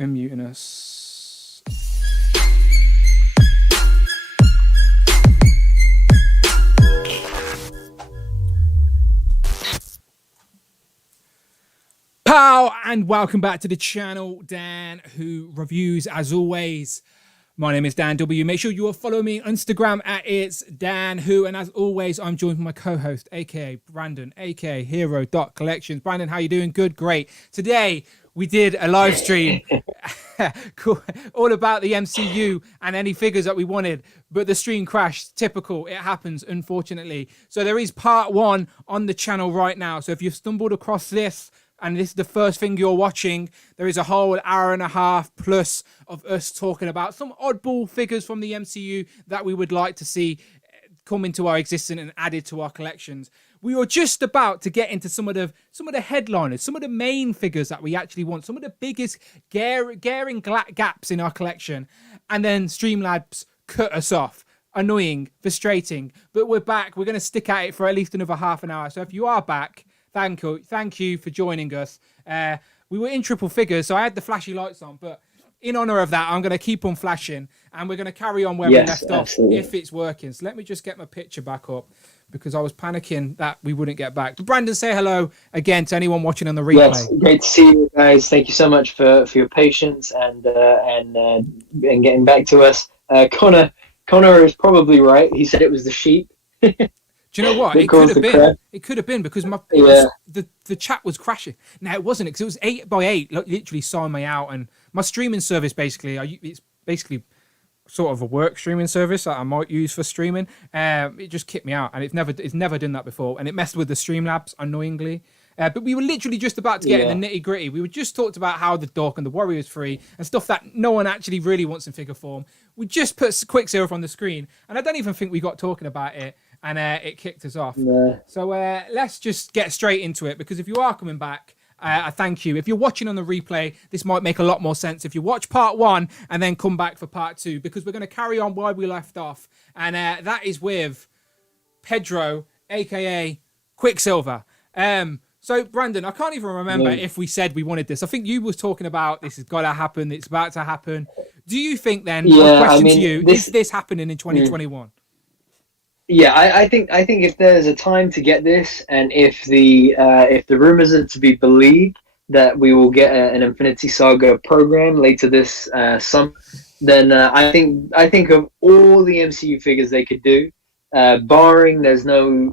Unmuting us. Pow, and welcome back to the channel. Dan Who Reviews, as always. My name is Dan W. Make sure you are following me on Instagram at It's Dan Who. And as always, I'm joined by my co-host, aka Brandon, aka Hero.Collections. Brandon, how you doing? Good, great. Today, we did a live stream all about the MCU and any figures that we wanted, but the stream crashed. Typical, it happens, unfortunately. So there is part one on the channel right now. So if you've stumbled across this, and this is the first thing you're watching, there is a whole hour and a half plus of us talking about some oddball figures from the MCU that we would like to see come into our existence and added to our collections. We were just about to get into some of the headliners, some of the main figures that we actually want, some of the biggest glaring gaps in our collection, and then Streamlabs cut us off. Annoying, frustrating, but we're back. We're going to stick at it for at least another half an hour. So if you are back, thank you for joining us. We were in triple figures, so I had the flashy lights on, but in honor of that, I'm going to keep on flashing, and we're going to carry on where we left off if it's working. So let me just get my picture back up, because I was panicking that we wouldn't get back. Brandon, say hello again to anyone watching on the replay. Yes, great to see you guys. Thank you so much for your patience and getting back to us. Connor is probably right. He said it was the sheep. Do you know what? It could have been. Crap. It could have been because the chat was crashing. No, it wasn't, because it was 8x8. Like, literally signed me out, and my streaming service it's basically sort of a work streaming service that I might use for streaming. It just kicked me out, and it's never done that before, and it messed with the Streamlabs annoyingly. But we were literally just about to get in the nitty gritty. We were just talked about how the Dork and the Warrior is free and stuff that no one actually really wants in figure form. We just put Quicksilver on the screen, and I don't even think we got talking about it. And it kicked us off. No. So let's just get straight into it, because if you are coming back, I thank you. If you're watching on the replay, this might make a lot more sense if you watch part one and then come back for part two, because we're going to carry on where we left off. And that is with Pedro, a.k.a. Quicksilver. So, Brandon, I can't even remember if we said we wanted this. I think you was talking about this has got to happen, it's about to happen. Do you think then, to you, is this happening in 2021? Yeah, I think if there's a time to get this, and if the rumors are to be believed that we will get an Infinity Saga program later this summer, then I think of all the MCU figures they could do, barring there's no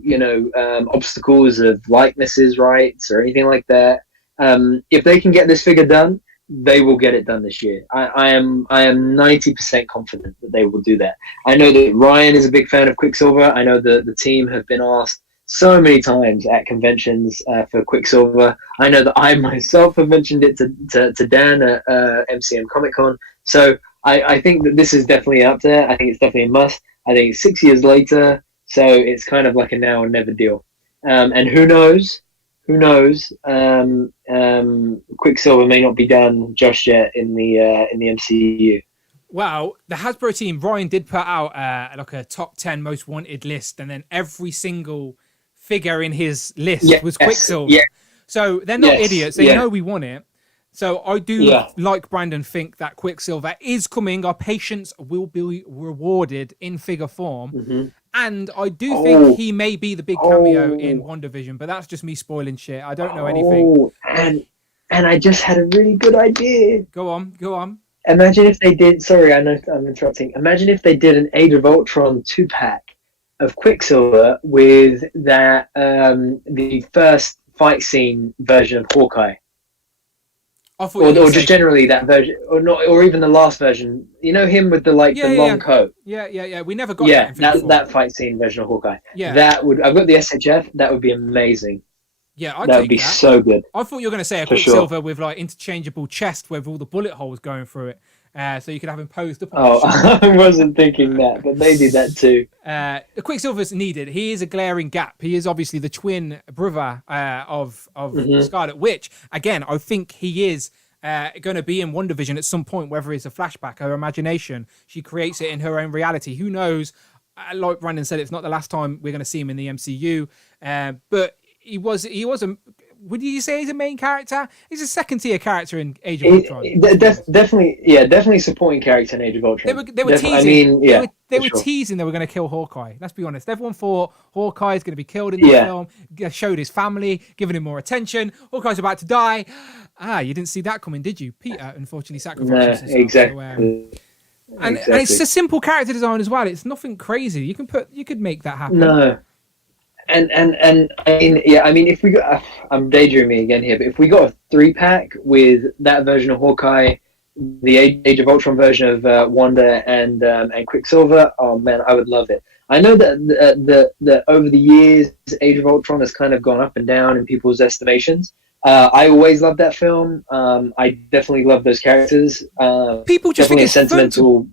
obstacles of likenesses, rights, or anything like that. If they can get this figure done, they will get it done this year. I am 90% confident that they will do that. I know that Ryan is a big fan of Quicksilver. I know that the team have been asked so many times at conventions for Quicksilver. I know that I myself have mentioned it to Dan at MCM Comic Con. So I think that this is definitely up there. I think it's definitely a must. I think it's 6 years later, so it's kind of like a now or never deal. And who knows? Quicksilver may not be done just yet in the MCU. Well, the Hasbro team, Ryan did put out like a top 10 most wanted list, and then every single figure in his list was Quicksilver. Yeah. So they're not idiots. They know we want it. So I do, like Brandon, think that Quicksilver is coming. Our patience will be rewarded in figure form. Mm-hmm. And I do think he may be the big cameo in WandaVision, but that's just me spoiling shit. I don't know anything. And I just had a really good idea. Go on. Imagine if they did, sorry, I know I'm interrupting. Imagine if they did an Age of Ultron 2-pack of Quicksilver with that, the first fight scene version of Hawkeye. Or just generally that version, or even the last version. You know him with the long coat. Yeah. We never got that fight scene version of Hawkeye. Yeah, that would. I've got the SHF. That would be amazing. Yeah, that would be so good. I thought you were going to say a Quicksilver with like interchangeable chest with all the bullet holes going through it, so you could have him posed up. I wasn't thinking that, but they did that too. The Quicksilver's needed. He is a glaring gap. He is obviously the twin brother of Scarlet Witch. Again, I think he is going to be in WandaVision at some point, whether it's a flashback, her imagination. She creates it in her own reality. Who knows? Like Brandon said, it's not the last time we're going to see him in the MCU. But he was a would you say he's a main character? He's a second tier character in Age of Ultron. Definitely supporting character in Age of Ultron. They were teasing. I mean, yeah, they were teasing they were going to kill Hawkeye. Let's be honest. Everyone thought Hawkeye's going to be killed in the film. Showed his family, giving him more attention. Hawkeye's about to die. You didn't see that coming, did you? Peter unfortunately sacrificed himself. Exactly. And it's a simple character design as well. It's nothing crazy. You could make that happen. No. And I mean, if we got, I'm daydreaming again here, but if we got a 3-pack with that version of Hawkeye, the Age of Ultron version of Wanda and Quicksilver, oh man, I would love it. I know that over the years, Age of Ultron has kind of gone up and down in people's estimations. I always loved that film. I definitely love those characters. People just think it's a sentimental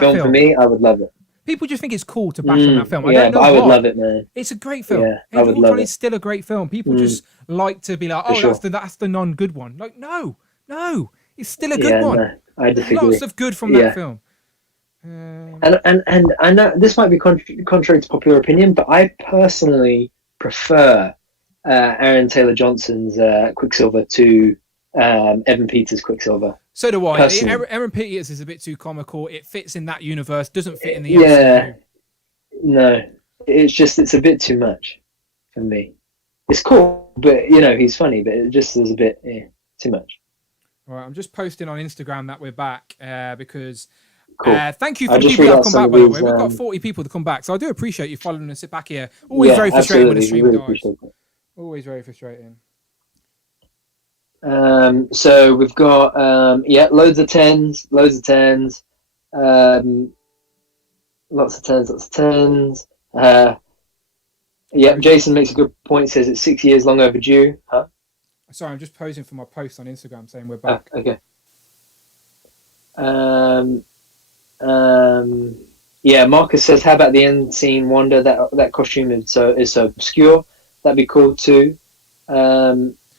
film for me. I would love it. People just think it's cool to bash on that film. I don't know I would love it, man. It's a great film. Yeah, I would love it. It's still a great film. People just like to be like, oh, that's the non-good one. Like, no, it's still a good one. No, I disagree. Lots of good from that film. And I know this might be contrary to popular opinion, but I personally prefer Aaron Taylor Johnson's Quicksilver to Evan Peters' Quicksilver. So do I. Aaron Peters is a bit too comical. It fits in that universe, doesn't fit in the MCU. No, it's a bit too much for me. It's cool, but he's funny, but it just is a bit too much. All right, I'm just posting on Instagram that we're back because cool. Thank you for the people that have come back, by the way. We've got 40 people to come back, so I do appreciate you following and sit back here. Always very frustrating when the stream dies. Always very frustrating. So we've got loads of tens, lots of tens. Jason makes a good point, says it's 6 years long overdue. Huh? Sorry, I'm just posing for my post on Instagram saying we're back. Okay. Marcus says, how about the end scene Wanda? That costume is so obscure. That'd be cool too.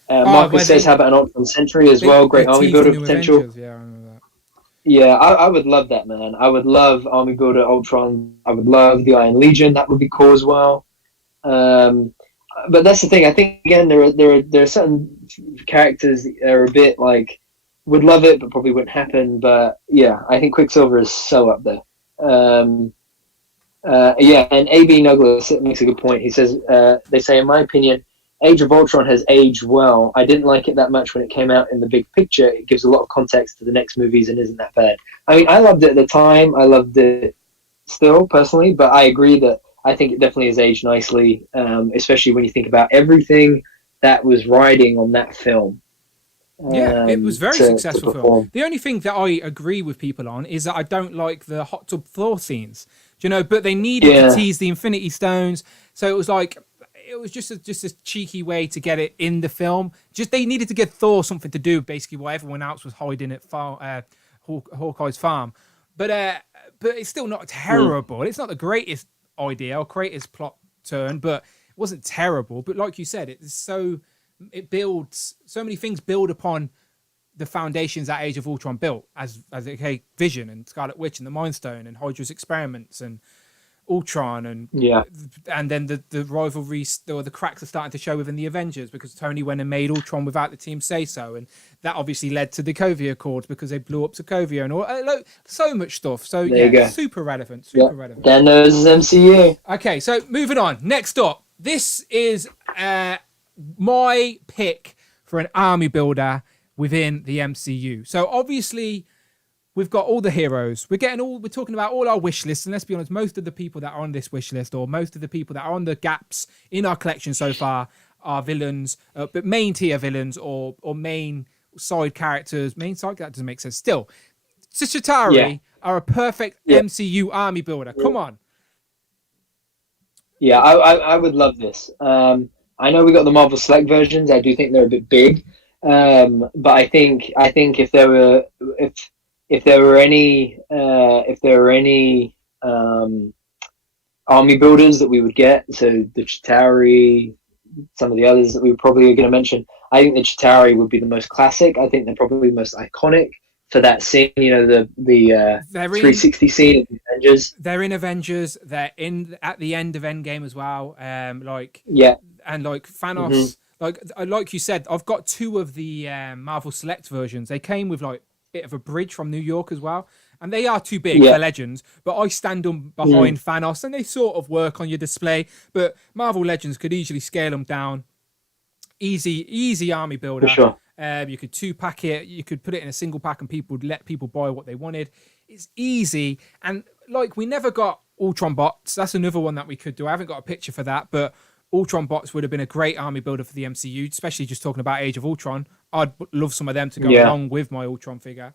Marcus says, how about an Ultron Sentry as well? Great army builder potential. Avengers. Yeah, I remember that. Yeah, I would love that, man. I would love army builder Ultron. I would love the Iron Legion. That would be cool as well. But that's the thing. I think again, there are certain characters that are a bit like would love it, but probably wouldn't happen. But yeah, I think Quicksilver is so up there. And AB Douglas makes a good point. He says, they say, in my opinion, Age of Ultron has aged well. I didn't like it that much when it came out in the big picture. It gives a lot of context to the next movies and isn't that bad. I mean, I loved it at the time. I loved it still, personally, but I agree that I think it definitely has aged nicely, especially when you think about everything that was riding on that film. Yeah, it was very successful film. The only thing that I agree with people on is that I don't like the hot tub Thor scenes. Do you know? But they needed to tease the Infinity Stones, so it was like it was just a cheeky way to get it in the film. Just they needed to give Thor something to do, basically, while everyone else was hiding at Hawkeye's farm. But it's still not terrible. It's not the greatest idea or greatest plot turn, but it wasn't terrible. But like you said, it builds so many things build upon the foundations that Age of Ultron built, as Vision and Scarlet Witch and the Mind Stone and Hydra's experiments and Ultron and then the rivalry or the cracks are starting to show within the Avengers because Tony went and made Ultron without the team say so, and that obviously led to the Sokovia Accords because they blew up Sokovia and all so much stuff. So super relevant. Dan knows his MCU. Okay, so moving on. Next up, this is my pick for an army builder within the MCU. So obviously we've got all the heroes. We're talking about all our wish lists, and let's be honest, most of the people that are on this wish list or most of the people that are on the gaps in our collection so far are villains, but main tier villains or main side characters. Main side characters make sense. Still, Chitauri are a perfect MCU army builder. Come on. Yeah, I would love this. I know we got the Marvel Select versions. I do think they're a bit big, but I think if there were any army builders that we would get, so the Chitauri, some of the others that we probably are going to mention, I think the Chitauri would be the most classic. I think they're probably the most iconic for that scene. The 360 scene of Avengers. They're in Avengers. They're in at the end of Endgame as well. And like Thanos, like you said, I've got two of the Marvel Select versions. They came with like a bit of a bridge from New York as well, and they are too big for Legends. But I stand them behind Thanos, and they sort of work on your display. But Marvel Legends could easily scale them down. Easy army builder. For sure. You could 2-pack it. You could put it in a single pack, and people would let people buy what they wanted. It's easy, and like we never got Ultron bots. That's another one that we could do. I haven't got a picture for that, but Ultron bots would have been a great army builder for the MCU, especially just talking about Age of Ultron. I'd love some of them to go along with my Ultron figure.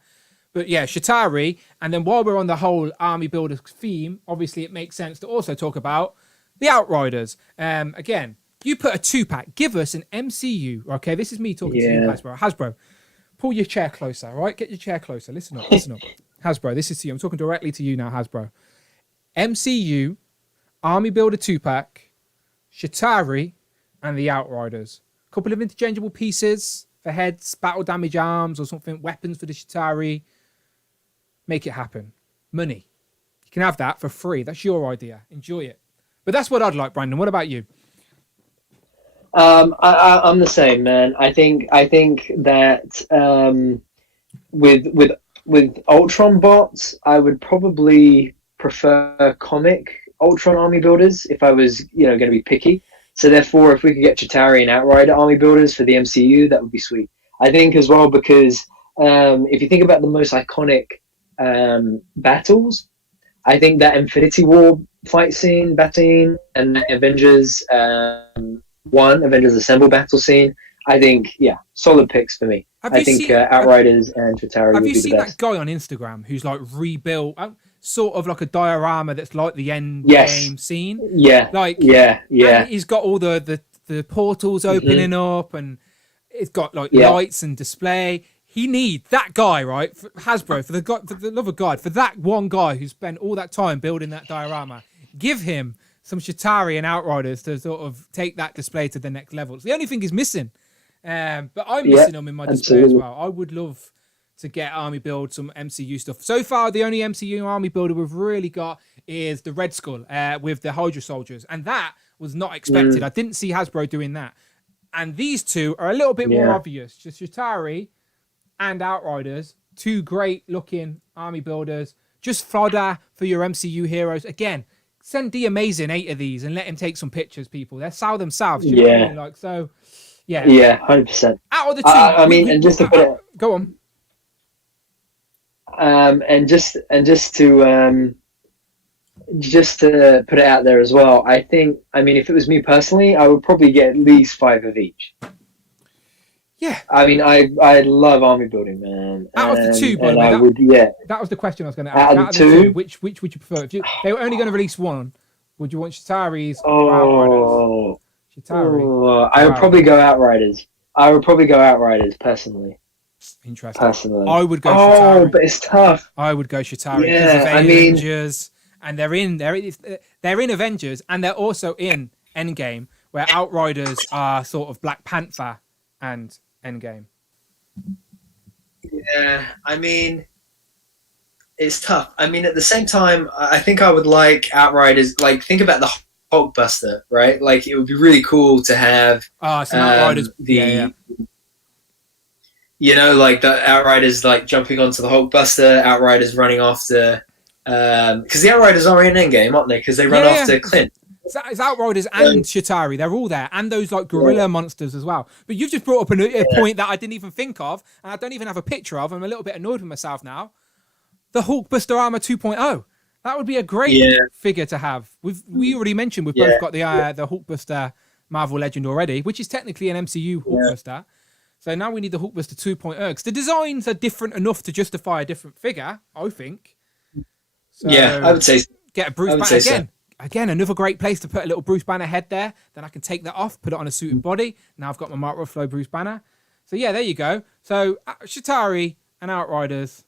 But yeah, Chitauri. And then while we're on the whole army builder theme, obviously it makes sense to also talk about the Outriders. Again, you put a 2-pack. Give us an MCU. Okay, this is me talking to you, Hasbro. Hasbro, pull your chair closer, all right? Get your chair closer. Listen up. Hasbro, this is to you. I'm talking directly to you now, Hasbro. MCU, army builder 2-pack, Chitauri, and the Outriders. A couple of interchangeable pieces for heads, battle damage arms or something, weapons for the Chitauri. Make it happen. Money. You can have that for free. That's your idea. Enjoy it. But that's what I'd like, Brandon. What about you? I'm the same, man. I think that with Ultron bots, I would probably prefer comic Ultron army builders if I was, going to be picky. So therefore, if we could get Chitauri and Outrider army builders for the MCU, that would be sweet. I think as well because if you think about the most iconic battles, I think that Infinity War fight scene, battle scene, and the Avengers Avengers Assemble battle scene, I think, solid picks for me. I think Outriders and Chitauri would be the best. Have you seen that guy on Instagram who's like rebuilt, sort of like a diorama that's like the Endgame scene? Yeah. And he's got all the portals opening up, and it's got like lights and display. He needs that guy, right? For Hasbro, for the love of God, for that one guy who spent all that time building that diorama, give him some Chitauri and Outriders to sort of take that display to the next level. It's the only thing he's missing. But I'm missing them in my display as well. I would love to get army build some MCU stuff. So far, the only MCU army builder we've really got is the Red Skull with the Hydra soldiers. And that was not expected. I didn't see Hasbro doing that. And these two are a little bit more obvious. Just Chitauri and Outriders, two great looking army builders. Just fodder for your MCU heroes. Again, send the Amazing 8 of these and let him take some pictures, people. They'll sell themselves. You know what I mean? Like, so, yeah. Yeah, 100%. Out of the two. And just to put it... Go on. And just to put it out there as well, I think, if it was me personally, I would probably get at least 5 of each. Yeah. I love army building, man. Out of the two, by the way, that was the question I was going to ask. Out of the two, which would you prefer? If they were only going to release one, would you want Chitauri's or Outriders? Chitauri. I would probably go Outriders. Personally. Interesting. I would go Chitauri. Oh, but it's tough. I would go Chitauri because of Avengers, and they're in Avengers, and they're also in Endgame, where Outriders are sort of Black Panther and Endgame. Yeah, it's tough. At the same time, I think I would like Outriders. Like, think about the Hulkbuster, right? Like, it would be really cool to have. Some Outriders. Like the Outriders, like jumping onto the Hulkbuster, Outriders running after. Because the Outriders are in Endgame, aren't they? Because they run after Clint. It's Outriders and Chitauri. They're all there. And those like gorilla monsters as well. But you've just brought up a point that I didn't even think of. And I don't even have a picture of. I'm a little bit annoyed with myself now. The Hulkbuster Armor 2.0. That would be a great figure to have. We already mentioned we've both got the Hulkbuster Marvel Legend already, which is technically an MCU Hulkbuster. So now we need the Hulkbuster 2.0. Because the designs are different enough to justify a different figure, I think. So I would say so. Get a Bruce Banner again. Again, another great place to put a little Bruce Banner head there. Then I can take that off, put it on a suited body. Now I've got my Mark Ruffalo Bruce Banner. So yeah, there you go. So Chitauri and Outriders.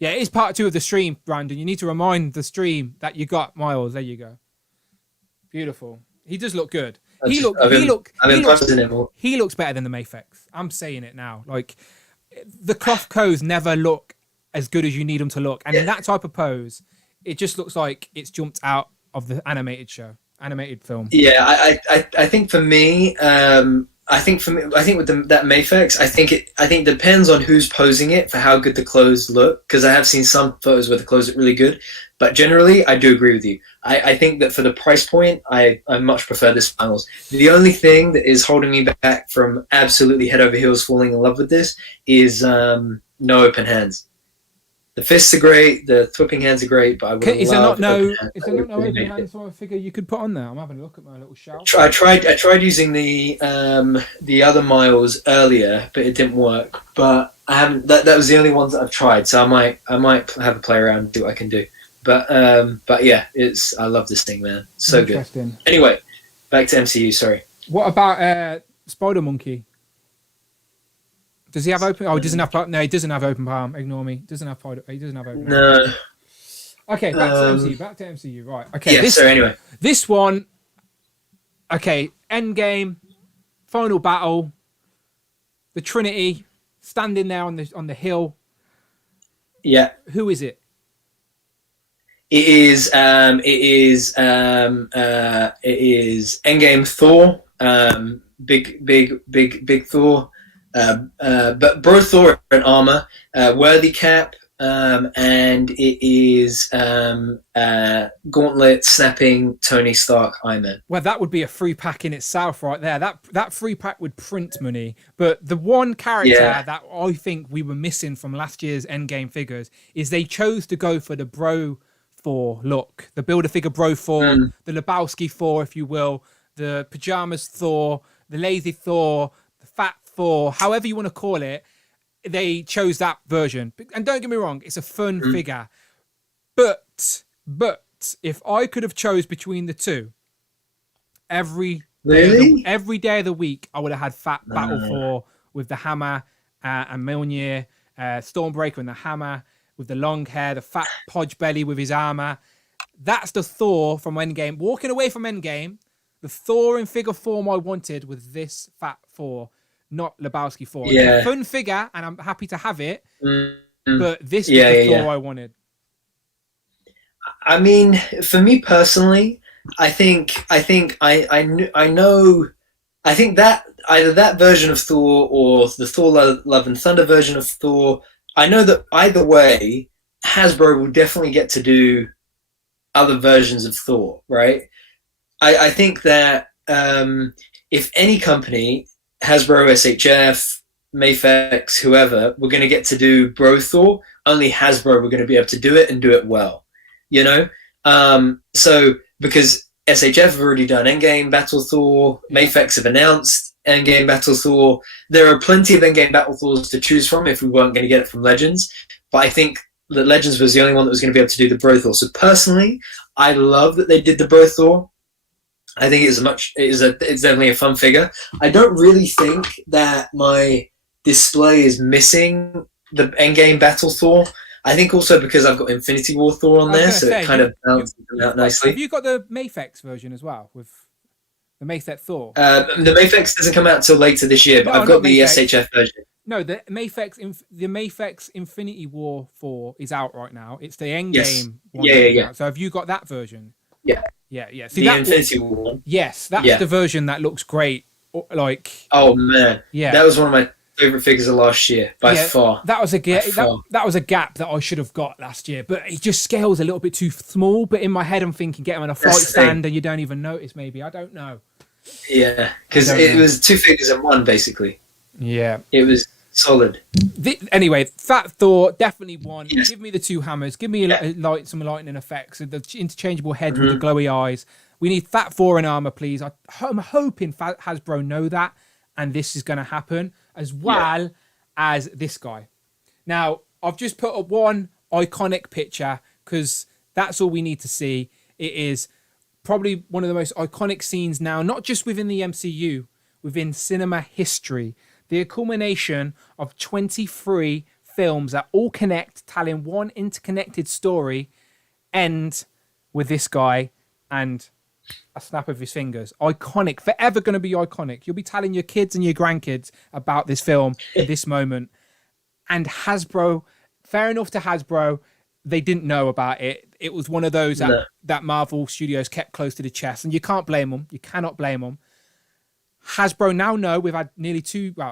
Yeah, it is part 2 of the stream, Brandon. You need to remind the stream that you got Miles. There you go. Beautiful. He does look good. He looks better than the Mafex. I'm saying it now. Like, the cloth codes never look as good as you need them to look. And in that type of pose, it just looks like it's jumped out of the animated show. animated film. Yeah, I think for me, I think with that Mayfix, I think it depends on who's posing it for how good the clothes look. Because I have seen some photos where the clothes look really good, but generally, I do agree with you. I think that for the price point, I much prefer this finals. The only thing that is holding me back from absolutely head over heels falling in love with this is no open hands. The fists are great, the whipping hands are great, but I would Is there not love no open hands for a figure you could put on there? I'm having a look at my little shelf. I tried using the other Miles earlier, but it didn't work. But I haven't. That was the only ones that I've tried. So I might have a play around and see what I can do. But yeah, I love this thing, man. So good. Anyway, back to MCU. Sorry. What about Spider Monkey? Does he have open? Oh, he doesn't have. No, he doesn't have open palm. Ignore me. He doesn't have open. No. Palm. Okay, back to MCU. Back to MCU. Right. Okay. Yeah. So anyway, this one. Okay. Endgame. Final battle. The Trinity standing there on the hill. Yeah. Who is it? It is Endgame Thor. Big Thor. But bro Thor in armor, worthy cap, and it is gauntlet snapping Tony Stark Iron Man. Well, that would be a free pack in itself, right there. That free pack would print money. But the one character that I think we were missing from last year's Endgame figures is they chose to go for the bro Thor look, the Build-A-Figure bro Thor, the Lebowski Thor, if you will, the pajamas Thor, the lazy Thor, the fat Thor, however you want to call it. They chose that version, and don't get me wrong, it's a fun figure. But if I could have chose between the two, every day of the week, I would have had Fat Battle Thor with the hammer and Mjolnir, Stormbreaker and the hammer with the long hair, the fat podge belly with his armor. That's the Thor from Endgame. Walking away from Endgame, the Thor in figure form I wanted was this fat Thor, not Lebowski Thor. Yeah. It's a fun figure, and I'm happy to have it. But this was the Thor I wanted. I mean, for me personally, I think that either that version of Thor or the Thor Love and Thunder version of Thor, I know that either way, Hasbro will definitely get to do other versions of Thor, right? I think that if any company, Hasbro, SHF, Mafex, whoever, we're going to get to do Bro Thor, only Hasbro we're going to be able to do it and do it well, you know? So, because SHF have already done Endgame Battle Thor, Mafex have announced Endgame Battle Thor, there are plenty of Endgame Battle Thors to choose from if we weren't going to get it from Legends, but I think that Legends was the only one that was going to be able to do the Bro Thor. So personally, I love that they did the Bro Thor. I think it's definitely a fun figure. I don't really think that my display is missing the Endgame Battle Thor. I think also because I've got Infinity War Thor on there, so it kind of balances them out nicely. Have you got the Mafex version as well with the Mafex Thor? The Mafex doesn't come out till later this year, but I've got the SHF version. No, the Mafex Infinity War 4 is out right now. It's the Endgame one. Yeah. So have you got that version? Yeah. See, the Infinity War one. Yes, that's the version that looks great. Like, oh man, that was one of my favorite figures of last year by far. That was a that was a gap that I should have got last year, but it just scales a little bit too small. But in my head, I'm thinking get him on a fight stand, and you don't even notice. Maybe I don't know. Yeah, because it was two figures in one, basically. Yeah, it was solid. Anyway, Fat Thor definitely won. Yes. Give me the two hammers. Give me some lightning effects. The interchangeable head with the glowy eyes. We need Fat Thor in armor, please. I'm hoping Hasbro know that, and this is going to happen, as well as this guy. Now, I've just put up one iconic picture because that's all we need to see. It is probably one of the most iconic scenes now, not just within the MCU, within cinema history. The culmination of 23 films that all connect, telling one interconnected story, end with this guy and a snap of his fingers. Iconic, forever going to be iconic. You'll be telling your kids and your grandkids about this film at this moment. And Hasbro, fair enough to Hasbro, they didn't know about it. it was one of those that, No. that Marvel Studios kept close to the chest, and you can't blame them. You cannot blame them. Hasbro now know we've had nearly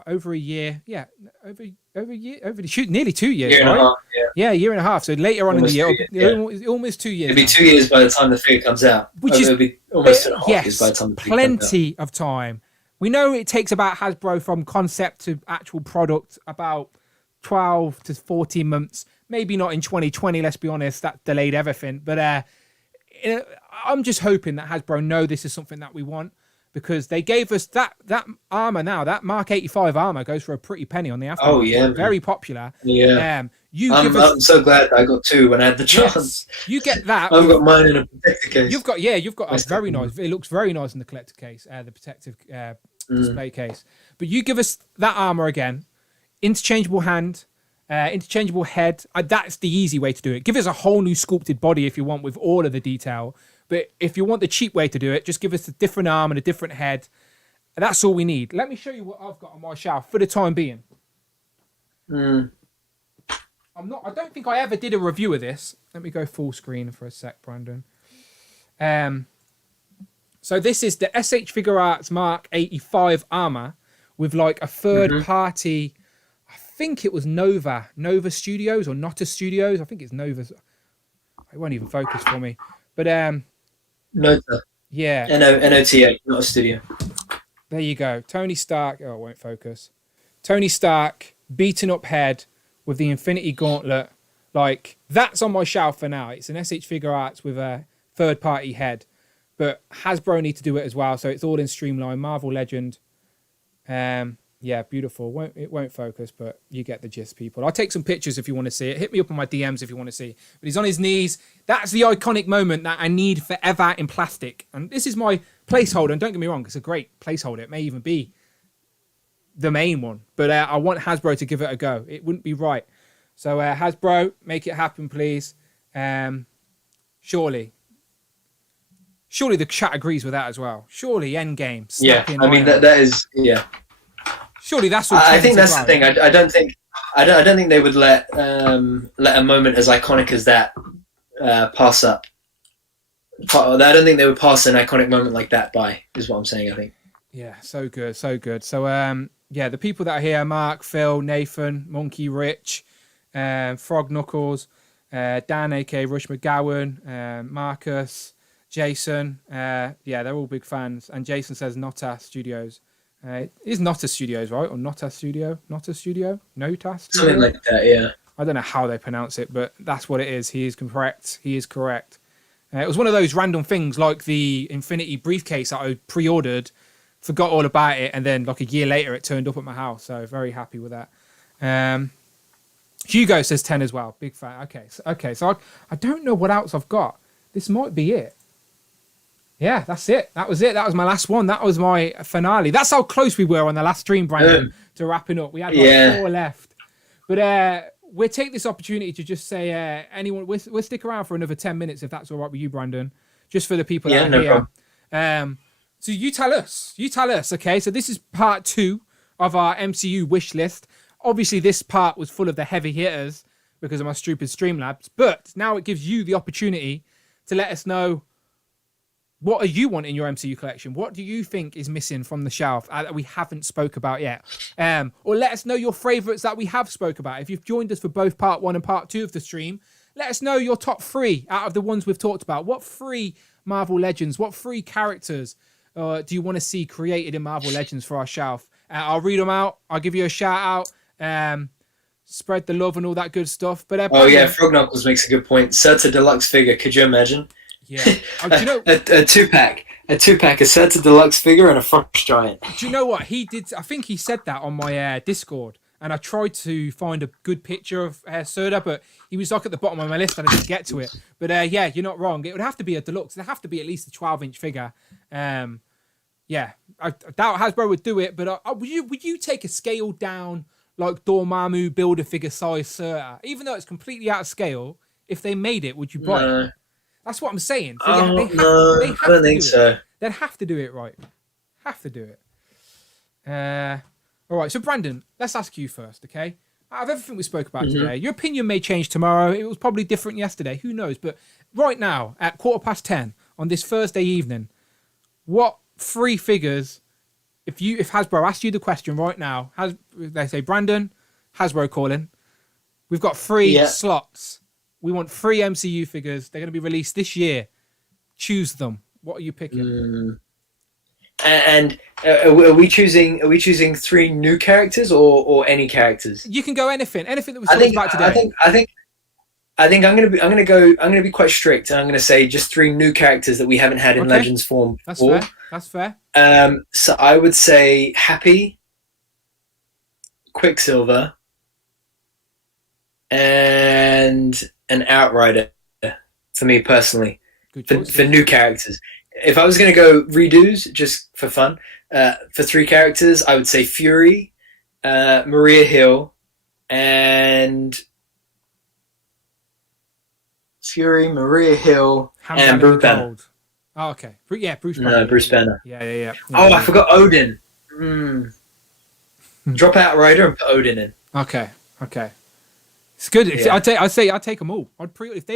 over a year. Yeah, over a year, nearly 2 years. Year and a right? half, yeah. Yeah, a year and a half. So later on Almost in the 2 year, years, almost 2 years. It'll be now. 2 years by the time the figure comes out. Which is it'll be almost 2.5 years by the time the figure comes out. plenty of time. We know it takes about Hasbro from concept to actual product about 12 to 14 months. Maybe not in 2020. Let's be honest, that delayed everything. But I'm just hoping that Hasbro know this is something that we want, because they gave us that armor. Now that Mark 85 armor goes for a pretty penny on the aftermarket. Oh yeah, man. Very popular. Yeah. I'm so glad I got 2 when I had the chance. Yes, you get that. I've got mine in a protector case. You've got a very nice. It looks very nice in the collector case, the protective display case. But you give us that armor again, interchangeable hand, interchangeable head. That's the easy way to do it. Give us a whole new sculpted body if you want, with all of the detail. But if you want the cheap way to do it, just give us a different arm and a different head. And that's all we need. Let me show you what I've got on my shelf for the time being. I don't think I ever did a review of this. Let me go full screen for a sec, Brandon. So this is the SH Figure Arts Mark 85 armor with like a third party. I think it was Nova Studios or Nota Studios. I think it's Nova. It won't even focus for me. But Nota. Yeah. NOTA, not a studio. There you go. Tony Stark. Oh, it won't focus. Tony Stark, beaten up head with the Infinity Gauntlet. Like, that's on my shelf for now. It's an SH Figure Arts with a third-party head. But Hasbro need to do it as well, so it's all in streamline. Marvel Legend. Yeah, beautiful. It won't focus, but you get the gist, people. I'll take some pictures if you want to see it. Hit me up on my DMs if you want to see. But he's on his knees. That's the iconic moment that I need forever in plastic. And this is my placeholder. And don't get me wrong, it's a great placeholder. It may even be the main one. But I want Hasbro to give it a go. It wouldn't be right. So Hasbro, make it happen, please. Surely the chat agrees with that as well. Surely Endgame. Yeah, I mean that is Surely that's all. I think that's the thing. I don't think they would let a moment as iconic as that pass up. I don't think they would pass an iconic moment like that by. Is what I'm saying. I think. Yeah, so good, so good. So yeah, the people that are here: Mark, Phil, Nathan, Monkey, Rich, Frog Knuckles, Dan, aka Rush McGowan, Marcus, Jason. Yeah, they're all big fans. And Jason says Nota Studios. It is Nota Studios, right? Or Nota Studio? Nota Studio? Nota Studio? Something like that, yeah. I don't know how they pronounce it, but that's what it is. He is correct. He is correct. It was one of those random things like the Infinity briefcase that I pre-ordered, forgot all about it, and then like a year later it turned up at my house. So very happy with that. Hugo says 10 as well. Big fan. Okay, so I don't know what else I've got. This might be it. Yeah, that's it. That was it. That was my last one. That was my finale. That's how close we were on the last stream, Brandon, to wrapping up. We had like 4 left. But we'll take this opportunity to just say, anyone, we'll stick around for another 10 minutes if that's all right with you, Brandon, just for the people that are here. So you tell us, okay? So this is part 2 of our MCU wish list. Obviously, this part was full of the heavy hitters because of my stupid Streamlabs, but now it gives you the opportunity to let us know, what do you want in your MCU collection? What do you think is missing from the shelf that we haven't spoke about yet? Or let us know your favourites that we have spoke about. If you've joined us for both part 1 and part 2 of the stream, let us know your top 3 out of the ones we've talked about. What 3 Marvel Legends, what 3 characters do you want to see created in Marvel Legends for our shelf? I'll read them out. I'll give you a shout out. Spread the love and all that good stuff. But Frog Knuckles makes a good point. Serta Deluxe figure, could you imagine? Yeah. Do you know, a 2-pack, a Serta Deluxe figure and a Frost Giant. Do you know what he did? I think he said that on my Discord, and I tried to find a good picture of Serta, but he was like at the bottom of my list and I didn't get to it. But yeah, you're not wrong. It would have to be a deluxe. It'd have to be at least a 12-inch figure. Yeah, I doubt Hasbro would do it, but would you take a scaled down like Dormammu Build-A-Figure size Serta, even though it's completely out of scale? If they made it, would you buy it? That's what I'm saying. So I don't think so. They'd have to do it right. Have to do it. All right. So Brandon, let's ask you first, okay? out of everything we spoke about today, your opinion may change tomorrow. It was probably different yesterday. Who knows? But right now, at 10:15 on this Thursday evening, what 3 figures, if Hasbro asked you the question right now, they say, Brandon, Hasbro calling, we've got 3 slots. We want 3 MCU figures. They're going to be released this year. Choose them. What are you picking? And are we choosing 3 new characters or any characters? You can go anything that we talked about today. I think I'm gonna be quite strict, and I'm gonna say just 3 new characters that we haven't had in Legends form before. That's fair. So I would say Happy, Quicksilver, and an Outrider for me personally. For new characters. If I was going to go redos, just for fun, for 3 characters, I would say Fury, Maria Hill, and and Bruce Banner. Oh, okay. Yeah, Bruce Banner. No, Bruce Banner. Yeah. Oh, I forgot Odin. Drop Outrider and put Odin in. Okay. It's good. Yeah. I'd take them all. I'd pre if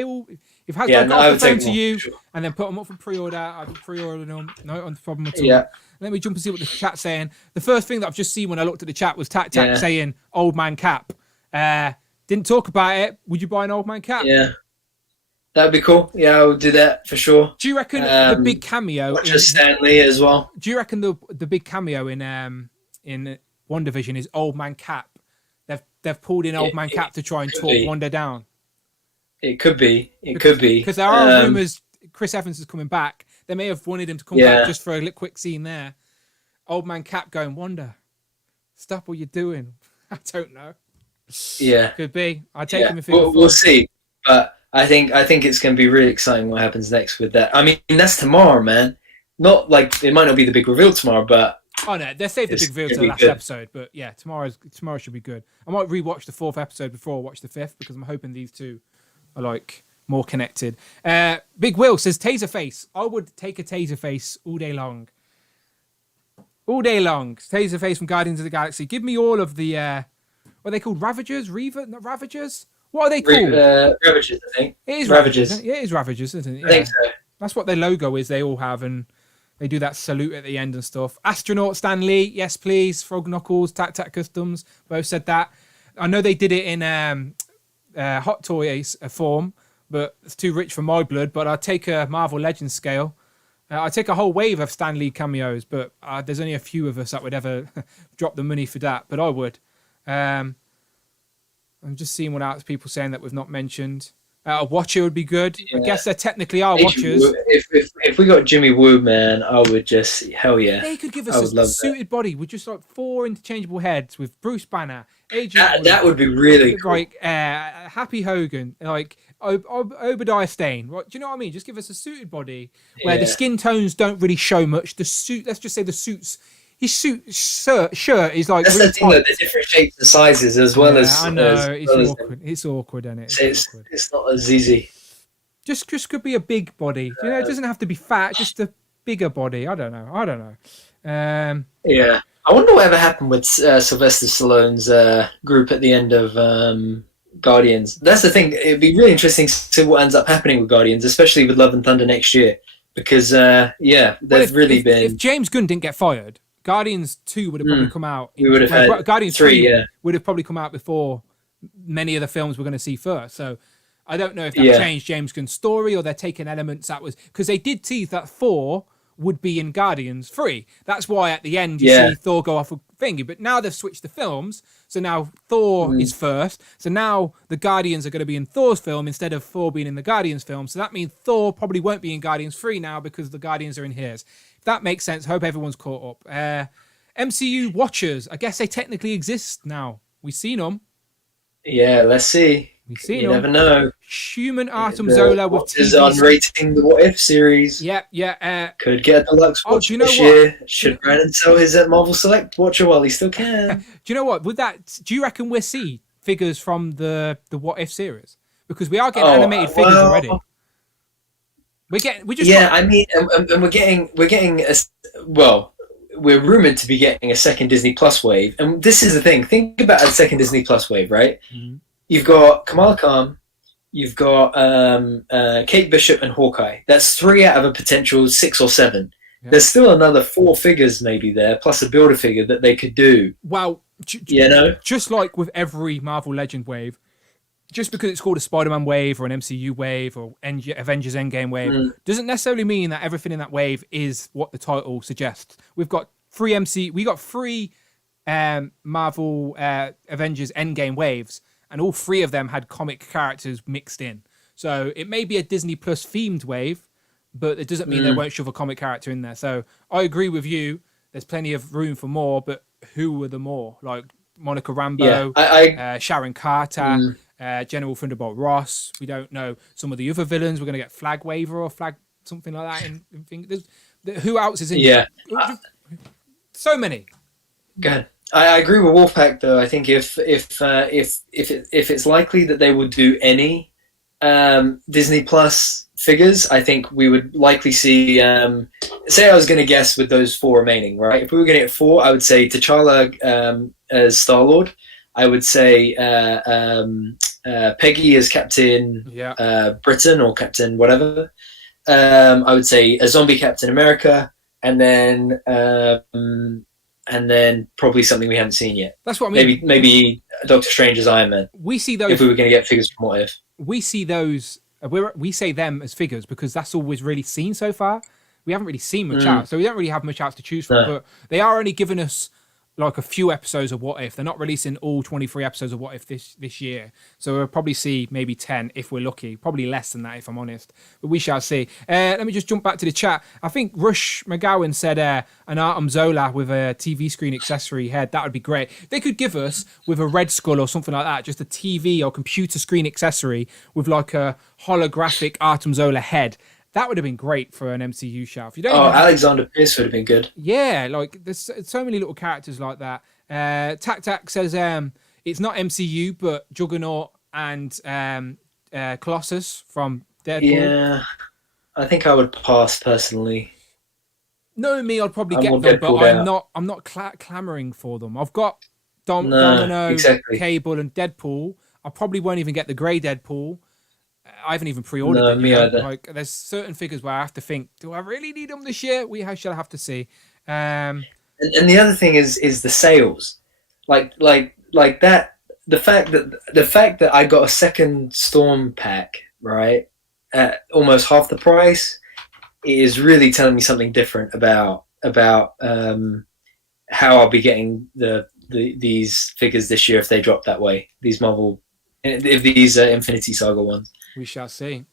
Hasbro got the phone to you and then put them up for pre-order, I'd pre-order them. No problem at all. Yeah. Let me jump and see what the chat's saying. The first thing that I've just seen when I looked at the chat was Tac saying Old Man Cap. Didn't talk about it. Would you buy an Old Man Cap? Yeah. That'd be cool. Yeah, I would do that for sure. Do you reckon the big cameo? Not just Stan Lee as well. Do you reckon the big cameo in WandaVision is Old Man Cap? They've pulled in Old Man Cap to try and talk Wanda down. It could be. Because there are rumours Chris Evans is coming back. They may have wanted him to come back just for a quick scene there. Old Man Cap going, Wanda, stop what you're doing. I don't know. Yeah. Could be. I'd take him if we'll see. But I think it's going to be really exciting what happens next with that. I mean, that's tomorrow, man. Not like it might not be the big reveal tomorrow, but oh no, they saved the big reveal to the last episode. But yeah, tomorrow should be good. I might rewatch the 4th episode before I watch the 5th because I'm hoping these 2 are like more connected. Big Will says Taserface. I would take a Taserface all day long. All day long. Taserface from Guardians of the Galaxy. Give me all of the what are they called? Ravagers? Not Ravagers? What are they called? Ravagers, I think. It is Ravagers. Yeah, it is Ravagers, isn't it? Yeah. I think so. That's what their logo is. They all have, and they do that salute at the end and stuff. Astronaut Stan Lee, yes please. Frog Knuckles, Tac Customs, both said that. I know they did it in Hot Toys form, but it's too rich for my blood. But I'd take a Marvel Legends scale. I'd take a whole wave of Stan Lee cameos, but there's only a few of us that would ever drop the money for that. But I would. I'm just seeing what else people saying that we've not mentioned. A Watcher would be good. Yeah. I guess there technically are Watchers. If we got Jimmy Woo, man, I would just hell yeah. They could give us a suited body with just like 4 interchangeable heads with Bruce Banner, Agent. That would be really cool. Like Happy Hogan, like Obadiah Stane. Right? Do you know what I mean? Just give us a suited body where the skin tones don't really show much. The suit, let's just say the suits. His shirt is like. That's the thing, though, the different shapes and sizes as well as. I know it's awkward. It's awkward, isn't it? It's not as easy. Just could be a big body. You know, it doesn't have to be fat. Just a bigger body. I don't know. Yeah, I wonder whatever happened with Sylvester Stallone's group at the end of Guardians. That's the thing. It'd be really interesting to see what ends up happening with Guardians, especially with Love and Thunder next year, because if James Gunn didn't get fired, Guardians 2 would have probably come out. We would have had Guardians 3 would have probably come out before many of the films we're going to see first. So I don't know if that changed James Gunn's story or they're taking elements that was because they did tease that Thor would be in Guardians 3. That's why at the end you see Thor go off a thingy. But now they've switched the films, so now Thor is first. So now the Guardians are going to be in Thor's film instead of Thor being in the Guardians film. So that means Thor probably won't be in Guardians 3 now because the Guardians are in his. That makes sense. Hope everyone's caught up. MCU Watchers. I guess they technically exist now. We've seen them. Yeah, let's see. We've seen you them. Never know. Human Artem Zola with is unrating the What If series. Yeah. Could get a deluxe watch this year. Should Brandon sell his at Marvel Select Watcher while he still can? Do you know what? With that, do you reckon we'll see figures from the What If series? Because we are getting animated figures already. I mean, and we're getting we're rumored to be getting a second Disney Plus wave. And this is the thing. Think about a second Disney Plus wave, right? Mm-hmm. You've got Kamala Khan, you've got Kate Bishop and Hawkeye. That's 3 out of a potential 6 or 7. Yeah. There's still another 4 figures maybe there, plus a Builder figure that they could do. Well, just like with every Marvel Legend wave, just because it's called a Spider-Man wave or an MCU wave or Avengers Endgame wave, doesn't necessarily mean that everything in that wave is what the title suggests. We've got 3 Marvel Avengers Endgame waves, and all 3 of them had comic characters mixed in. So it may be a Disney Plus themed wave, but it doesn't mean they won't shove a comic character in there. So I agree with you. There's plenty of room for more, but who were the more? Like Monica Rambeau, Sharon Carter, General Thunderbolt Ross. We don't know some of the other villains. We're going to get Flag Waver or Flag something like that. Who else is in? Yeah, so many. Go ahead. I agree with Wolfpack though. I think if it's likely that they would do any Disney Plus figures, I think we would likely see. Say I was going to guess with those 4 remaining, right? If we were going to get 4, I would say T'Challa as Star-Lord. I would say Peggy as Captain Britain or Captain whatever. I would say a zombie Captain America, and then probably something we haven't seen yet. That's what I mean. Maybe Doctor Strange as Iron Man. We see those. If we were going to get figures from What If. We see those. We say them as figures because that's all we've really seen so far. We haven't really seen much out, so we don't really have much else to choose from. But they are only giving us like a few episodes of What If. They're not releasing all 23 episodes of What If this year. So we'll probably see maybe 10 if we're lucky. Probably less than that if I'm honest. But we shall see. Let me just jump back to the chat. I think Rush McGowan said an Artem Zola with a TV screen accessory head. That would be great. They could give us, with a Red Skull or something like that, just a TV or computer screen accessory with like a holographic Artem Zola head. That would have been great for an MCU shelf. Alexander Pierce would have been good. Yeah, like there's so many little characters like that. Tak says it's not MCU, but Juggernaut and Colossus from Deadpool. Yeah, I think I would pass personally. Knowing me, I'd probably get them, but I'm not clamoring for them. I've got Domino, Cable, and Deadpool. I probably won't even get the grey Deadpool. I haven't even pre-ordered it. Me either. Like, there's certain figures where I have to think, do I really need them this year? Shall have to see. And the other thing is the sales, like that. The fact that I got a second Storm pack right at almost half the price is really telling me something different about how I'll be getting these figures this year if they drop that way. These Marvel, if these Infinity Saga ones. We shall see.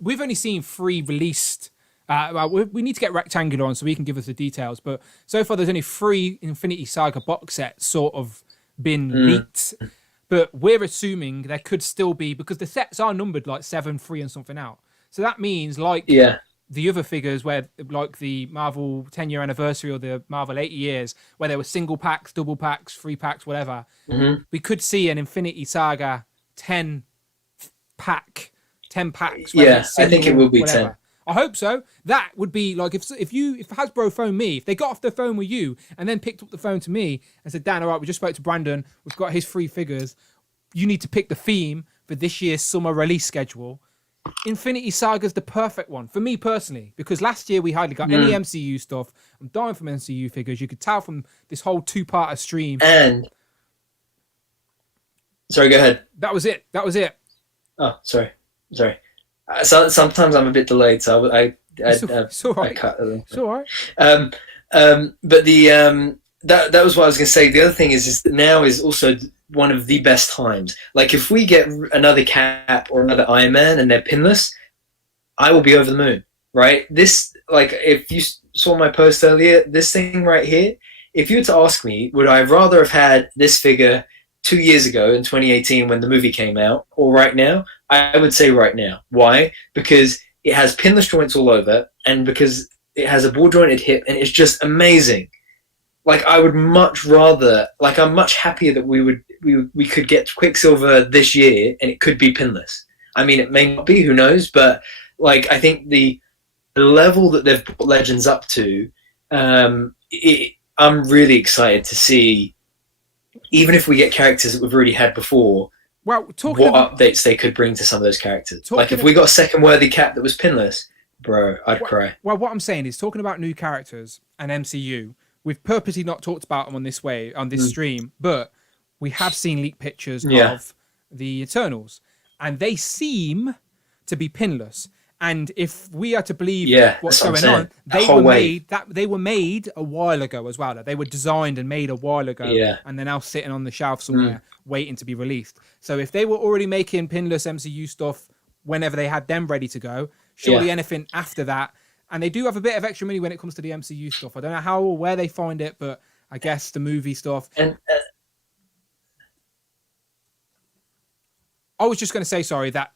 We've only seen 3 released. We need to get Rectangular on so he can give us the details. But so far, there's only 3 Infinity Saga box sets sort of been leaked. But we're assuming there could still be, because the sets are numbered like 7, 3, and something out. So that means the other figures where like the Marvel 10-year anniversary or the Marvel 80 years, where there were single packs, double packs, 3 packs, whatever. We could see an Infinity Saga 10 packs. Yeah, I think it will be whatever. 10. I hope so. That would be like if Hasbro phoned me, if they got off the phone with you and then picked up the phone to me and said, Dan, all right, we just spoke to Brandon. We've got his 3 figures. You need to pick the theme for this year's summer release schedule. Infinity Saga's the perfect one for me personally, because last year we hardly got any MCU stuff. I'm dying from MCU figures. You could tell from this whole 2-parter stream. And sorry, go ahead. That was it. Oh, sorry. So sometimes I'm a bit delayed, so it's all right. I cut. It's all right. But that was what I was going to say. The other thing is that now is also one of the best times. Like if we get another Cap or another Iron Man and they're pinless, I will be over the moon. Right? This, like, if you saw my post earlier, this thing right here. If you were to ask me, would I rather have had this figure 2 years ago in 2018 when the movie came out, or right now? I would say right now. Why? Because it has pinless joints all over, and because it has a ball jointed hip, and it's just amazing. Like I would much rather, like I'm much happier that we could get Quicksilver this year, and it could be pinless. I mean, it may not be, who knows? But like I think the level that they've brought Legends up to, I'm really excited to see, even if we get characters that we've already had before, Well, what updates they could bring to some of those characters. Like if we got a second worthy Cap that was pinless, bro, I'd cry. Well, what I'm saying is, talking about new characters and MCU, we've purposely not talked about them on this stream, but we have seen leaked pictures of the Eternals, and they seem to be pinless. And if we are to believe what's going on, they were made a while ago as well. They were designed and made a while ago, and they're now sitting on the shelf somewhere waiting to be released. So if they were already making pinless MCU stuff whenever they had them ready to go, surely anything after that. And they do have a bit of extra money when it comes to the MCU stuff. I don't know how or where they find it, but I guess the movie stuff. And I was just going to say, sorry, that,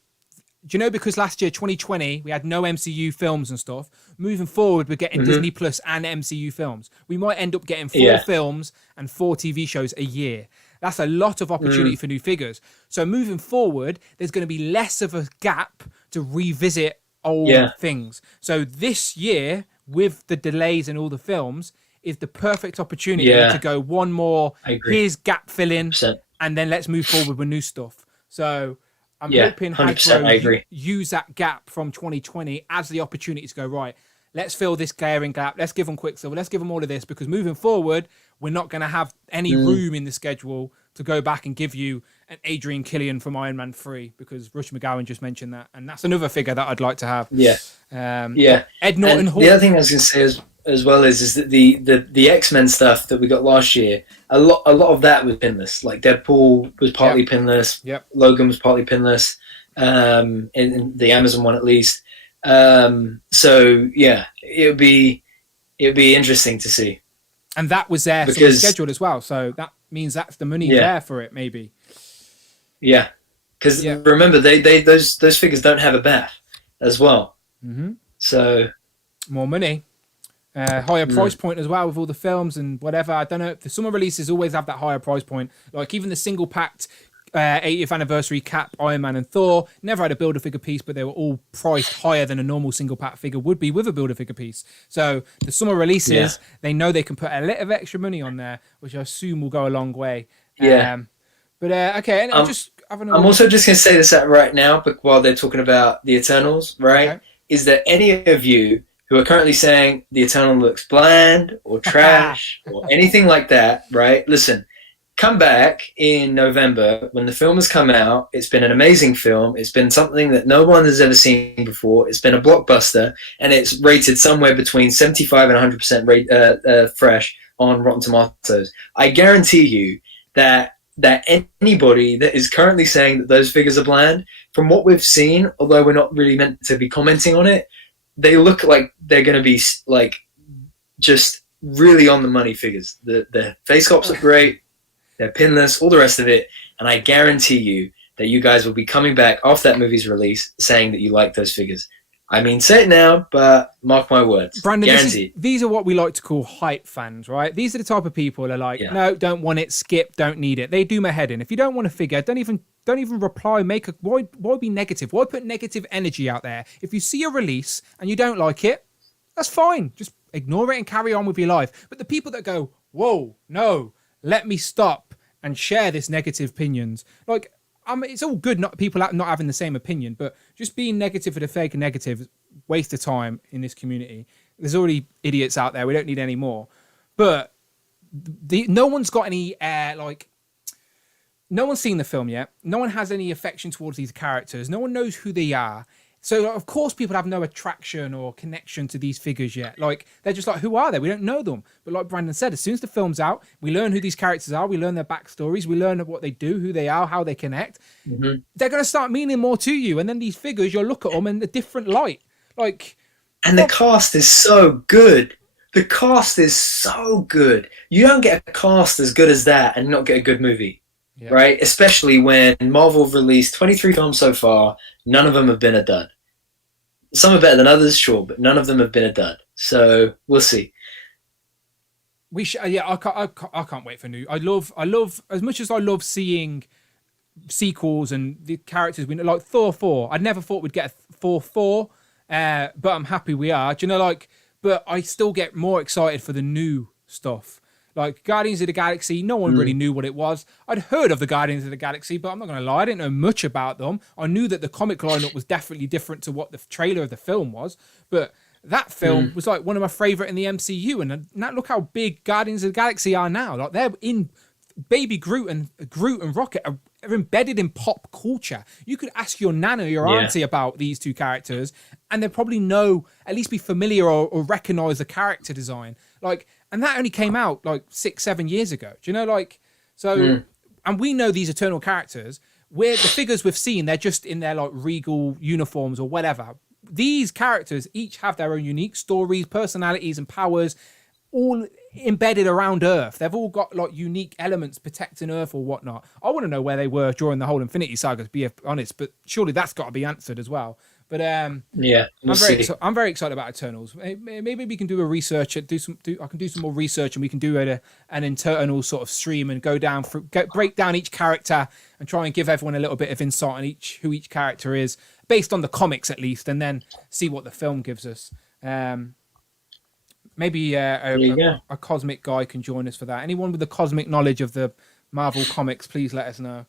do you know, because last year, 2020, we had no MCU films and stuff. Moving forward, we're getting Disney Plus and MCU films. We might end up getting 4 films and 4 TV shows a year. That's a lot of opportunity for new figures. So moving forward, there's going to be less of a gap to revisit old things. So this year, with the delays in all the films, is the perfect opportunity to go one more, here's gap filling, and then let's move forward with new stuff. So I'm hoping Hasbro use that gap from 2020 as the opportunity to go, right, let's fill this glaring gap. Let's give them Quicksilver. Let's give them all of this, because moving forward, we're not going to have any room in the schedule to go back and give you an Adrian Killian from Iron Man 3, because Rush McGowan just mentioned that. And that's another figure that I'd like to have. Ed Norton Hall. The other thing I was going to say as well is that the X-Men stuff that we got last year, a lot of that was pinless. Like Deadpool was partly pinless. Logan was partly pinless. In the Amazon one at least. So yeah, it would be interesting to see. And that was there scheduled as well. So that means that's the money there for it, maybe. Yeah, because remember those figures don't have a bath as well. So more money. Higher price point as well with all the films and whatever. I don't know. The summer releases always have that higher price point. Like even the single packed 80th anniversary Cap, Iron Man and Thor never had a Build-A-Figure piece, but they were all priced higher than a normal single pack figure would be with a Build-A-Figure piece. So the summer releases, they know they can put a little bit extra money on there, which I assume will go a long way. But okay, and I'm also just going to say this out right now, but while they're talking about the Eternals, right? Is there any of you who are currently saying the Eternal looks bland or trash or anything like that, right? Listen, come back in November when the film has come out. It's been an amazing film. It's been something that no one has ever seen before. It's been a blockbuster, and it's rated somewhere between 75 and 100% fresh on Rotten Tomatoes. I guarantee you that anybody that is currently saying that those figures are bland, from what we've seen, although we're not really meant to be commenting on it, they look like they're going to be like just really on the money figures. The face sculpts look great. They're pinless, all the rest of it. And I guarantee you that you guys will be coming back off that movie's release saying that you like those figures. I mean, say it now, but mark my words. Brandon, these are what we like to call hype fans, right? These are the type of people that are like, no, don't want it, skip, don't need it. They do my head in. If you don't want a figure, don't even reply. Why be negative? Why put negative energy out there? If you see a release and you don't like it, that's fine. Just ignore it and carry on with your life. But the people that go, whoa, no, let me stop and share this negative opinions, like, it's all good, not people not having the same opinion, but just being negative for the sake of negative, waste of time in this community. There's already idiots out there. We don't need any more. But no one's got any no one's seen the film yet. No one has any affection towards these characters. No one knows who they are. So, of course, people have no attraction or connection to these figures yet. Like, they're just like, who are they? We don't know them. But like Brandon said, as soon as the film's out, we learn who these characters are. We learn their backstories. We learn what they do, who they are, how they connect. They're going to start meaning more to you. And then these figures, you'll look at them in a different light. And the cast is so good. The cast is so good. You don't get a cast as good as that and not get a good movie. Right? Especially when Marvel have released 23 films so far. None of them have been a dud. Some are better than others, sure, but none of them have been a dud. So we'll see. I can't wait for new. I love as much as I love seeing sequels and the characters. We like Thor 4. I never thought we'd get a Thor 4, but I'm happy we are. Do you know, but I still get more excited for the new stuff. Like Guardians of the Galaxy, no one really knew what it was. I'd heard of the Guardians of the Galaxy, but I'm not going to lie, I didn't know much about them. I knew that the comic lineup was definitely different to what the trailer of the film was, but that film was like one of my favorite in the MCU. And now look how big Guardians of the Galaxy are now. Like they're in Baby Groot and Rocket are embedded in pop culture. You could ask your nana or your auntie about these two characters, and they'd probably know, at least be familiar or recognize the character design. Like, and that only came out like 6-7 years ago. Do you know, like, so, and we know these Eternal characters. Where the figures we've seen, they're just in their like regal uniforms or whatever. These characters each have their own unique stories, personalities, and powers, all embedded around Earth. They've all got like unique elements protecting Earth or whatnot. I want to know where they were during the whole Infinity Saga, to be honest, but surely that's got to be answered as well. But I'm very excited about Eternals. Maybe we can do a research. I can do some more research, and we can do an internal sort of stream and break down each character and try and give everyone a little bit of insight on who each character is, based on the comics at least, and then see what the film gives us. Maybe a cosmic guy can join us for that. Anyone with the cosmic knowledge of the Marvel comics, please let us know.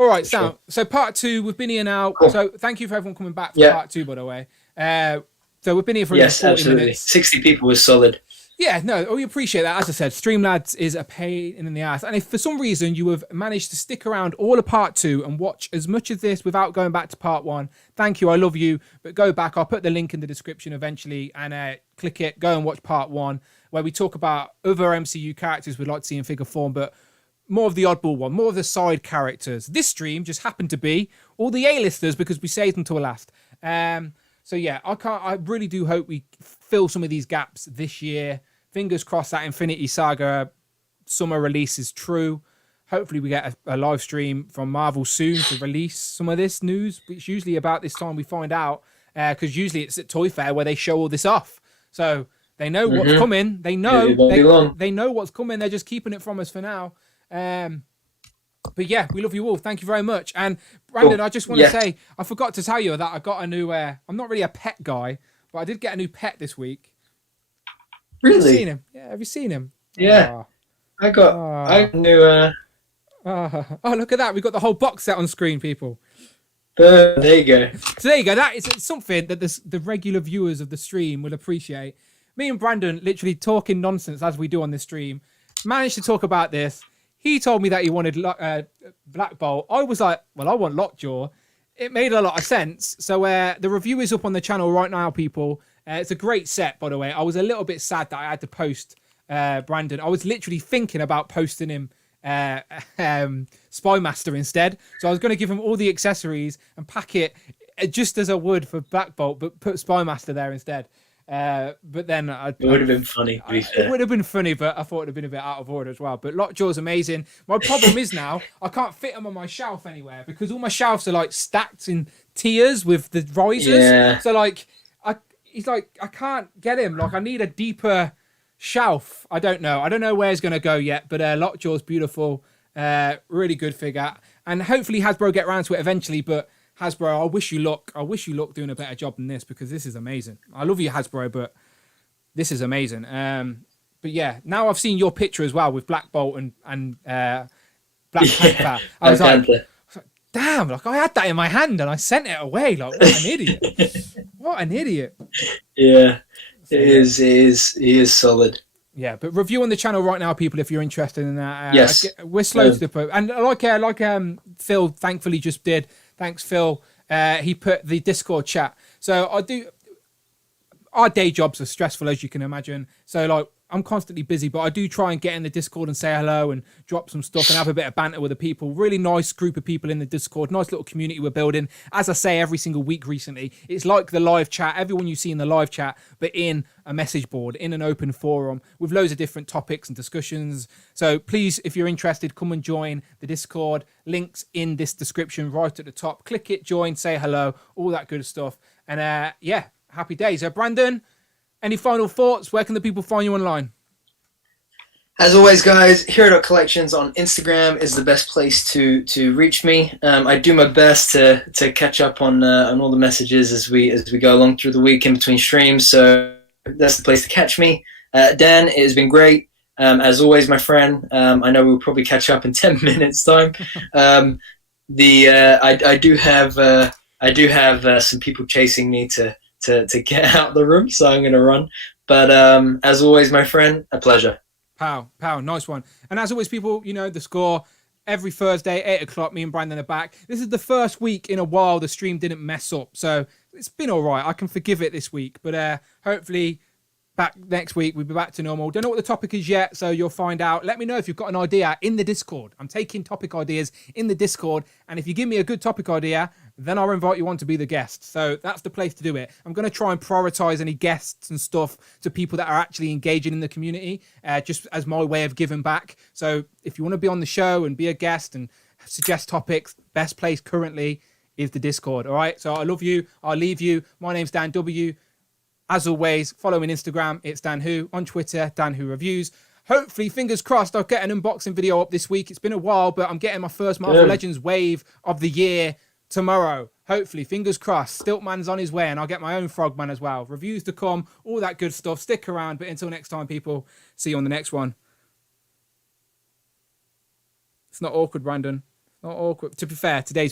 All right, so part 2, we've been here now. Cool. So thank you for everyone coming back for part 2, by the way. So we've been here for 40 minutes. 60 people was solid. Yeah, no, we appreciate that. As I said, Streamlabs is a pain in the ass. And if for some reason you have managed to stick around all of part 2 and watch as much of this without going back to part 1, thank you, I love you. But go back, I'll put the link in the description eventually, and click it, go and watch part 1, where we talk about other MCU characters we'd like to see in figure form, but more of the oddball one, more of the side characters. This stream just happened to be all the A-listers because we saved them till last. So yeah, I really do hope we fill some of these gaps this year. Fingers crossed that Infinity Saga summer release is true. Hopefully we get a live stream from Marvel soon to release some of this news, which usually about this time we find out, because usually it's at Toy Fair where they show all this off. So they know what's coming. They know they know what's coming. They're just keeping it from us for now. But yeah, we love you all. Thank you very much. And Brandon, I just want to say, I forgot to tell you that I got a new, I'm not really a pet guy, but I did get a new pet this week. Really? Have you seen him? Yeah, have you seen him? Yeah. I knew, oh, look at that. We've got the whole box set on screen, people. There you go. So there you go. That is something that the regular viewers of the stream will appreciate. Me and Brandon literally talking nonsense as we do on this stream. Managed to talk about this. He told me that he wanted Black Bolt. I was like, well, I want Lockjaw. It made a lot of sense. So the review is up on the channel right now, people. It's a great set, by the way. I was a little bit sad that I had to post Brandon. I was literally thinking about posting him Spymaster instead. So I was going to give him all the accessories and pack it just as I would for Black Bolt, but put Spymaster there instead. But then it would have been funny. To be fair. It would have been funny, but I thought it would have been a bit out of order as well. But Lockjaw's amazing. My problem is now I can't fit him on my shelf anywhere because all my shelves are like stacked in tiers with the risers. Yeah. So like I can't get him. Like I need a deeper shelf. I don't know where he's gonna go yet. But Lockjaw's beautiful. Really good figure, and hopefully Hasbro get around to it eventually. But Hasbro, I wish you luck doing a better job than this because this is amazing. I love you, Hasbro, but this is amazing. But yeah, now I've seen your picture as well with Black Bolt and Black Panther. I was like, damn, like I had that in my hand and I sent it away. Like, what an idiot. What an idiot. Yeah, he is solid. Yeah, but review on the channel right now, people, if you're interested in that. Yes. We're slow to the point. And like Phil thankfully just did. Thanks, Phil. He put the Discord chat. So our day jobs are stressful, as you can imagine. So like I'm constantly busy, but I do try and get in the Discord and say hello and drop some stuff and have a bit of banter with the people. Really nice group of people in the Discord. Nice little community we're building. As I say every single week recently, it's like the live chat. Everyone you see in the live chat, but in a message board, in an open forum with loads of different topics and discussions. So please, if you're interested, come and join the Discord. Links in this description right at the top. Click it, join, say hello, all that good stuff. And yeah, happy days. Brandon, any final thoughts? Where can the people find you online? As always, guys, Hero Collections on Instagram is the best place to reach me. I do my best to catch up on all the messages as we go along through the week in between streams. So that's the place to catch me. Dan, it has been great. As always, my friend. I know we'll probably catch up in 10 minutes time. I do have some people chasing me to get out of the room, so I'm going to run. But as always, my friend, a pleasure. Pow, nice one. And as always, people, you know the score. Every Thursday, 8 o'clock, me and Brandon are back. This is the first week in a while the stream didn't mess up. So it's been all right. I can forgive it this week. But hopefully back next week, we'll be back to normal. Don't know what the topic is yet, so you'll find out. Let me know if you've got an idea in the Discord. I'm taking topic ideas in the Discord. And if you give me a good topic idea, then I'll invite you on to be the guest. So that's the place to do it. I'm going to try and prioritize any guests and stuff to people that are actually engaging in the community, just as my way of giving back. So if you want to be on the show and be a guest and suggest topics, best place currently is the Discord. All right. So I love you. I'll leave you. My name's Dan W. As always, follow me on Instagram. It's Dan Who. On Twitter, Dan Who Reviews. Hopefully, fingers crossed, I'll get an unboxing video up this week. It's been a while, but I'm getting my first Marvel Legends wave of the year tomorrow. Hopefully, fingers crossed. Stiltman's on his way, and I'll get my own Frogman as well. Reviews to come, all that good stuff. Stick around, but until next time, people, see you on the next one. It's not awkward, Brandon. Not awkward. To be fair, today's